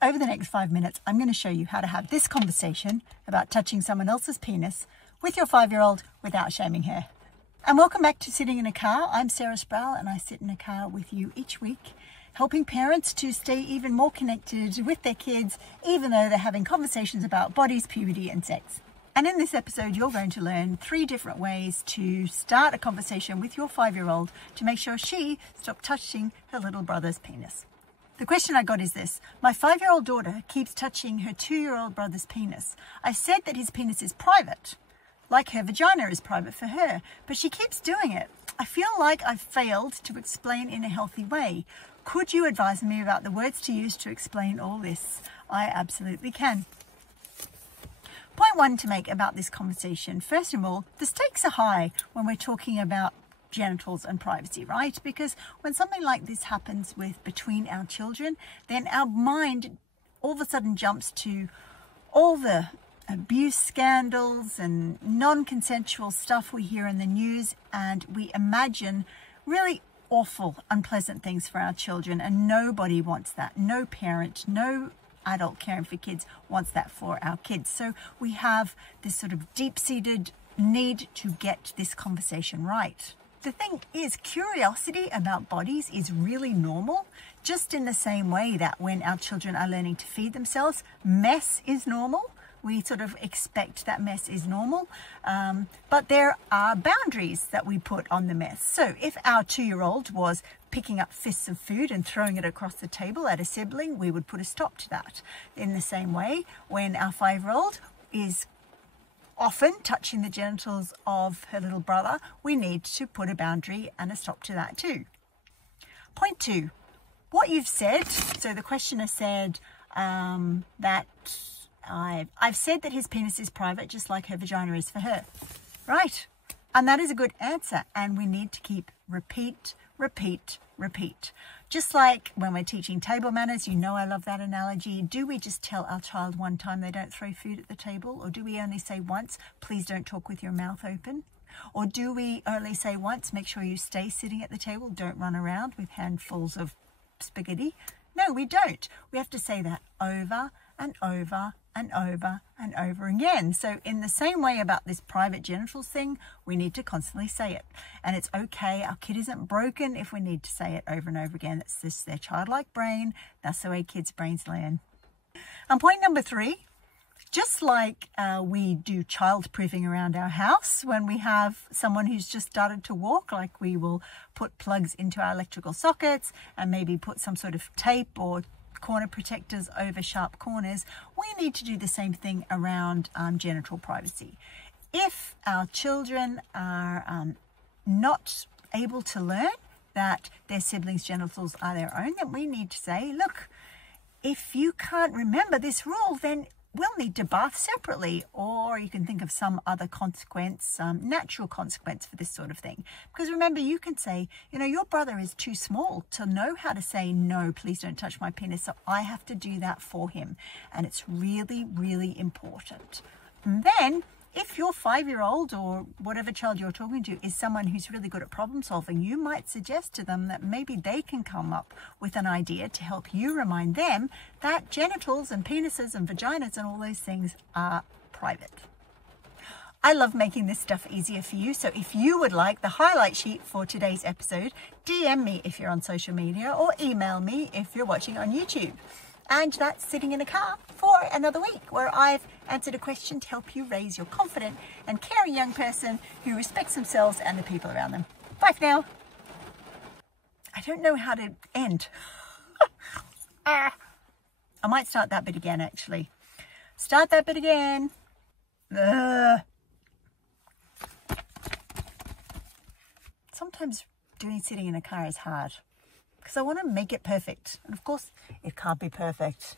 Over the next 5 minutes, I'm going to show you how to have this conversation about touching someone else's penis with your 5-year-old without shaming her. And welcome back to Sitting in a Car. I'm Sarah Sproul and I sit in a car with you each week, helping parents to stay even more connected with their kids, even though they're having conversations about bodies, puberty and sex. And in this episode, you're going to learn 3 different ways to start a conversation with your 5-year-old to make sure she stops touching her little brother's penis. The question I got is this: my 5-year-old daughter keeps touching her 2-year-old brother's penis. I said that his penis is private, like her vagina is private for her, but she keeps doing it. I feel like I've failed to explain in a healthy way. Could you advise me about the words to use to explain all this? I absolutely can. Point 1 to make about this conversation. First of all, the stakes are high when we're talking about genitals and privacy, right? Because when something like this happens between our children, then our mind all of a sudden jumps to all the abuse scandals and non-consensual stuff we hear in the news, and we imagine really awful, unpleasant things for our children, and nobody wants that. No parent, no adult caring for kids wants that for our kids. So we have this sort of deep-seated need to get this conversation right. The thing is, curiosity about bodies is really normal, just in the same way that when our children are learning to feed themselves, mess is normal. We sort of expect that mess is normal, but there are boundaries that we put on the mess. So if our 2-year-old was picking up fists of food and throwing it across the table at a sibling, we would put a stop to that. In the same way, when our 5-year-old is often touching the genitals of her little brother, we need to put a boundary and a stop to that too. Point 2, what you've said. So the questioner said that I've said that his penis is private, just like her vagina is for her. Right. And that is a good answer. And we need to keep repeat. Just like when we're teaching table manners, you know I love that analogy. Do we just tell our child one time they don't throw food at the table? Or do we only say once, please don't talk with your mouth open? Or do we only say once, make sure you stay sitting at the table, don't run around with handfuls of spaghetti? No, we don't. We have to say that over and over and over and over again. So in the same way about this private genitals thing, we need to constantly say it. And it's okay. Our kid isn't broken if we need to say it over and over again. It's just their childlike brain. That's the way kids' brains learn. And point number 3, just like we do child-proofing around our house when we have someone who's just started to walk, like we will put plugs into our electrical sockets and maybe put some sort of tape or corner protectors over sharp corners, we need to do the same thing around genital privacy. If our children are not able to learn that their siblings' genitals are their own, then we need to say, look, if you can't remember this rule, then we'll need to bath separately, or you can think of some other consequence, natural consequence for this sort of thing. Because remember, you can say, you know, your brother is too small to know how to say, no, please don't touch my penis, so I have to do that for him. And it's really, really important. And then, if your 5-year-old or whatever child you're talking to is someone who's really good at problem solving, you might suggest to them that maybe they can come up with an idea to help you remind them that genitals and penises and vaginas and all those things are private. I love making this stuff easier for you. So if you would like the highlight sheet for today's episode, DM me if you're on social media or email me if you're watching on YouTube. And that's Sitting in a Car for another week, where I've answered a question to help you raise your confident and caring young person who respects themselves and the people around them. Bye for now. I don't know how to end. I might start that bit again, actually. Start that bit again. Sometimes doing Sitting in a Car is hard, because I want to make it perfect. And of course, it can't be perfect.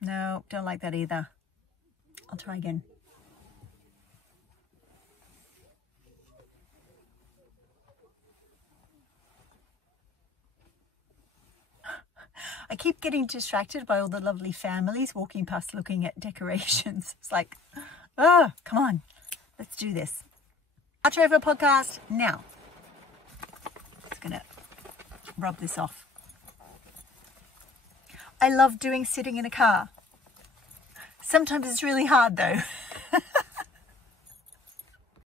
No, don't like that either. I'll try again. I keep getting distracted by all the lovely families walking past looking at decorations. It's like, oh, come on, let's do this. Outro of a podcast now. Just gonna rub this off. I love doing sitting in a car. Sometimes it's really hard though.